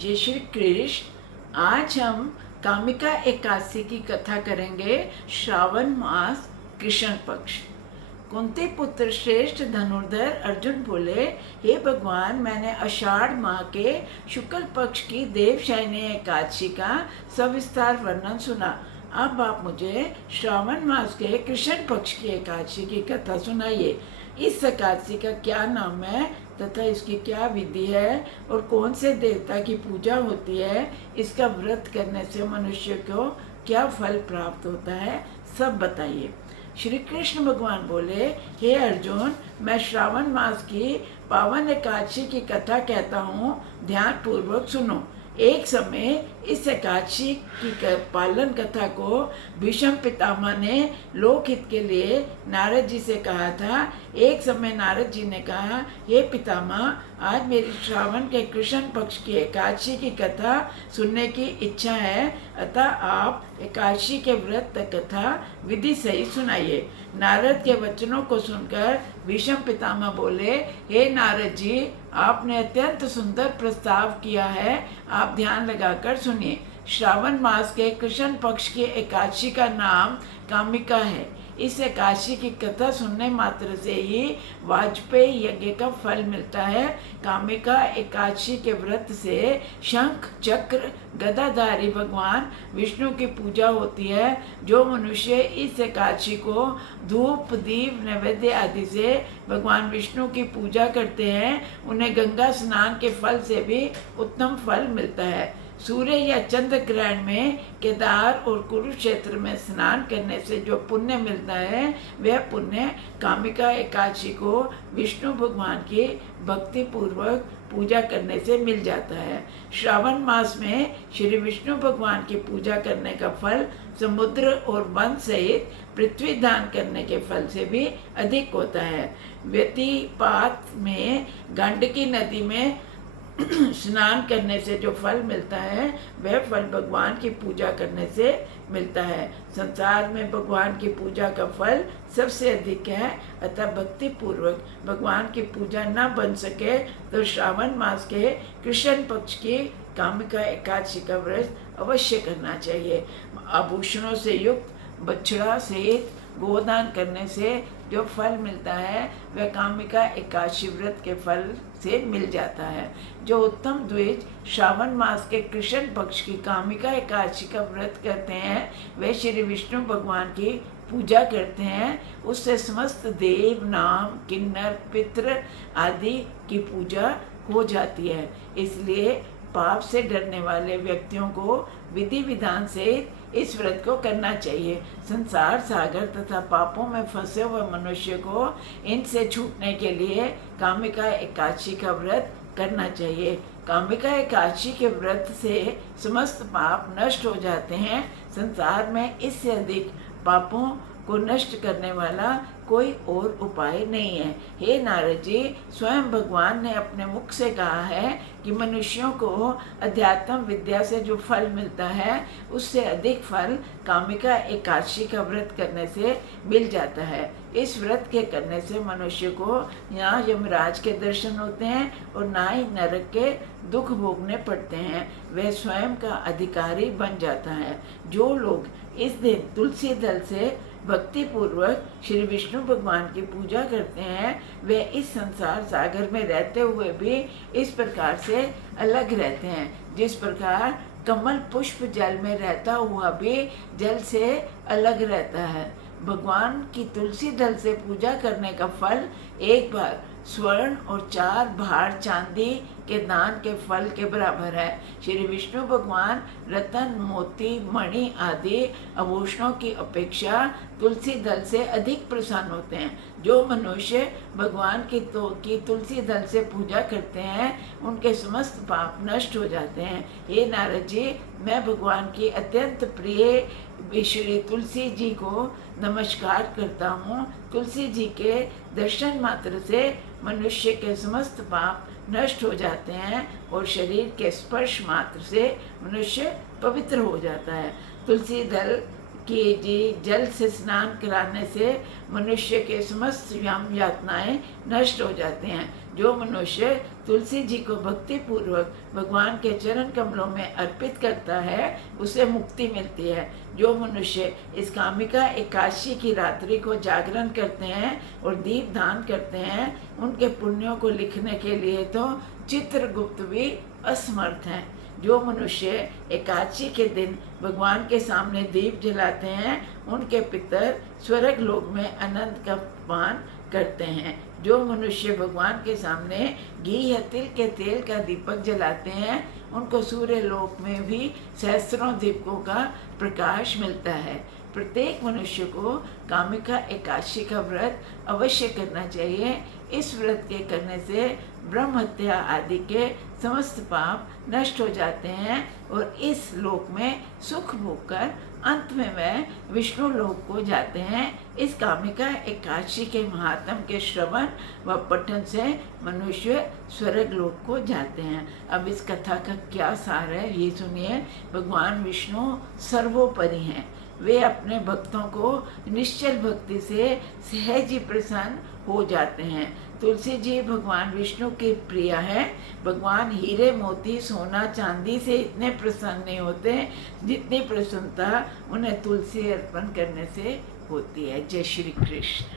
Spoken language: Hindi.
जय श्री कृष्ण। आज हम कामिका एकादशी की कथा करेंगे। श्रावण मास कृष्ण पक्ष। कुंती पुत्र श्रेष्ठ धनुर्धर अर्जुन बोले, हे भगवान, मैंने आषाढ़ माह के शुक्ल पक्ष की देवशयनी एकादशी का सविस्तार वर्णन सुना। अब आप मुझे श्रावण मास के कृष्ण पक्ष की एकादशी की कथा सुनाइए। इस एकादशी का क्या नाम है तथा इसकी क्या विधि है और कौन से देवता की पूजा होती है, इसका व्रत करने से मनुष्य को क्या फल प्राप्त होता है, सब बताइए। श्री कृष्ण भगवान बोले, हे अर्जुन, मैं श्रावण मास की पावन एकादशी की कथा कहता हूँ, ध्यान पूर्वक सुनो। एक समय इस एकादशी की पालन कथा को भीष्म पितामह ने लोकहित के लिए नारद जी से कहा था। एक समय नारद जी ने कहा, हे पितामह, आज मेरी श्रावण के कृष्ण पक्ष की एकादशी की कथा सुनने की इच्छा है, अतः आप एकादशी के व्रत कथा विधि सही सुनाइए। नारद के वचनों को सुनकर भीष्म पितामह बोले, हे नारद जी, आपने अत्यंत सुंदर प्रस्ताव किया है, आप ध्यान लगाकर सुनिए। श्रावण मास के कृष्ण पक्ष की एकादशी का नाम कामिका है। इस एकादशी की कथा सुनने मात्र से ही वाजपेयी यज्ञ का फल मिलता है। कामिका एकादशी के व्रत से शंख चक्र गदाधारी भगवान विष्णु की पूजा होती है। जो मनुष्य इस एकादशी को धूप दीप नैवेद्य आदि से भगवान विष्णु की पूजा करते हैं, उन्हें गंगा स्नान के फल से भी उत्तम फल मिलता है। सूर्य या चंद्र ग्रहण में केदार और कुरुक्षेत्र में स्नान करने से जो पुण्य मिलता है, वह पुण्य कामिका एकादशी को विष्णु भगवान की भक्ति पूर्वक पूजा करने से मिल जाता है। श्रावण मास में श्री विष्णु भगवान की पूजा करने का फल समुद्र और वन सहित पृथ्वी दान करने के फल से भी अधिक होता है। व्यतिपात में गंडकी नदी में स्नान करने से जो फल मिलता है, वह फल भगवान की पूजा करने से मिलता है। संसार में भगवान की पूजा का फल सबसे अधिक है, अतः भक्ति पूर्वक भगवान की पूजा न बन सके तो श्रावण मास के कृष्ण पक्ष की कामिका एकादशी का व्रत अवश्य करना चाहिए। आभूषणों से युक्त बछड़ा सहित गोदान करने से जो फल मिलता है, वह कामिका एकादशी व्रत के फल से मिल जाता है। जो उत्तम द्विज श्रावण मास के कृष्ण पक्ष की कामिका एकादशी का व्रत करते हैं, वे श्री विष्णु भगवान की पूजा करते हैं। उससे समस्त देव नाम किन्नर पितृ आदि की पूजा हो जाती है। इसलिए पाप से डरने वाले व्यक्तियों को विधि विधान से इस व्रत को करना चाहिए। संसार सागर तथा पापों में फंसे हुए मनुष्य को इनसे छूटने के लिए कामिका एकादशी का व्रत करना चाहिए। कामिका एकादशी के व्रत से समस्त पाप नष्ट हो जाते हैं। संसार में इससे अधिक पापों को नष्ट करने वाला कोई और उपाय नहीं है। हे नारद जी, स्वयं भगवान ने अपने मुख से कहा है कि मनुष्यों को अध्यात्म विद्या से जो फल मिलता है, उससे अधिक फल कामिका एकादशी का व्रत करने से मिल जाता है। इस व्रत के करने से मनुष्य को ना यमराज के दर्शन होते हैं और ना ही नरक के दुख भोगने पड़ते हैं। वह स्वयं का अधिकारी बन जाता है। जो लोग इस दिन तुलसी दल से भक्ति पूर्वक श्री विष्णु भगवान की पूजा करते हैं, वे इस संसार सागर में रहते हुए भी इस प्रकार से अलग रहते हैं। जिस प्रकार कमल पुष्प जल में रहता हुआ भी जल से अलग रहता है। भगवान की तुलसी दल से पूजा करने का फल एक बार स्वर्ण और 4 भार चांदी के दान के फल के बराबर है। श्री विष्णु भगवान रतन मोती मणि आदि आभूषणों की अपेक्षा तुलसी दल से अधिक प्रसन्न होते हैं। जो मनुष्य भगवान की तुलसी दल से पूजा करते हैं, उनके समस्त पाप नष्ट हो जाते हैं। हे नारद जी, मैं भगवान की अत्यंत प्रिय श्री तुलसी जी को नमस्कार करता हूँ। तुलसी जी के दर्शन मात्र से मनुष्य के समस्त पाप नष्ट हो जाते हैं और शरीर के स्पर्श मात्र से मनुष्य पवित्र हो जाता है। तुलसी दल की जल से स्नान कराने से मनुष्य के समस्त यम यातनाएं नष्ट हो जाते हैं। जो मनुष्य तुलसी जी को भक्ति पूर्वक भगवान के चरण कमलों में अर्पित करता है उसे मुक्ति मिलती है। जो मनुष्य इस कामिका एकादशी की रात्रि को जागरण करते हैं और दीप दान करते हैं, उनके पुण्यों को लिखने के लिए तो चित्रगुप्त भी असमर्थ हैं। जो मनुष्य एकादशी के दिन भगवान के सामने दीप जलाते हैं, उनके पितर स्वर्ग लोक में अनंत का पान करते हैं। जो मनुष्य भगवान के सामने घी या तिल के तेल का दीपक जलाते हैं, उनको सूर्य लोक में भी सहस्त्रों दीपकों का प्रकाश मिलता है। प्रत्येक मनुष्य को कामिका एकादशी का व्रत अवश्य करना चाहिए। इस व्रत के करने से ब्रह्म हत्या आदि के समस्त पाप नष्ट हो जाते हैं और इस लोक में सुख भोग कर अंत में वह विष्णु लोक को जाते हैं। इस कामिका एकादशी के महात्म के श्रवण व पठन से मनुष्य स्वर्ग लोक को जाते हैं। अब इस कथा का क्या सार है ये सुनिए। भगवान विष्णु सर्वोपरि हैं। वे अपने भक्तों को निश्चल भक्ति से सहज ही प्रसन्न हो जाते हैं। तुलसी जी भगवान विष्णु के प्रिय हैं। भगवान हीरे मोती सोना चांदी से इतने प्रसन्न नहीं होते जितनी प्रसन्नता उन्हें तुलसी अर्पण करने से होती है। जय श्री कृष्ण।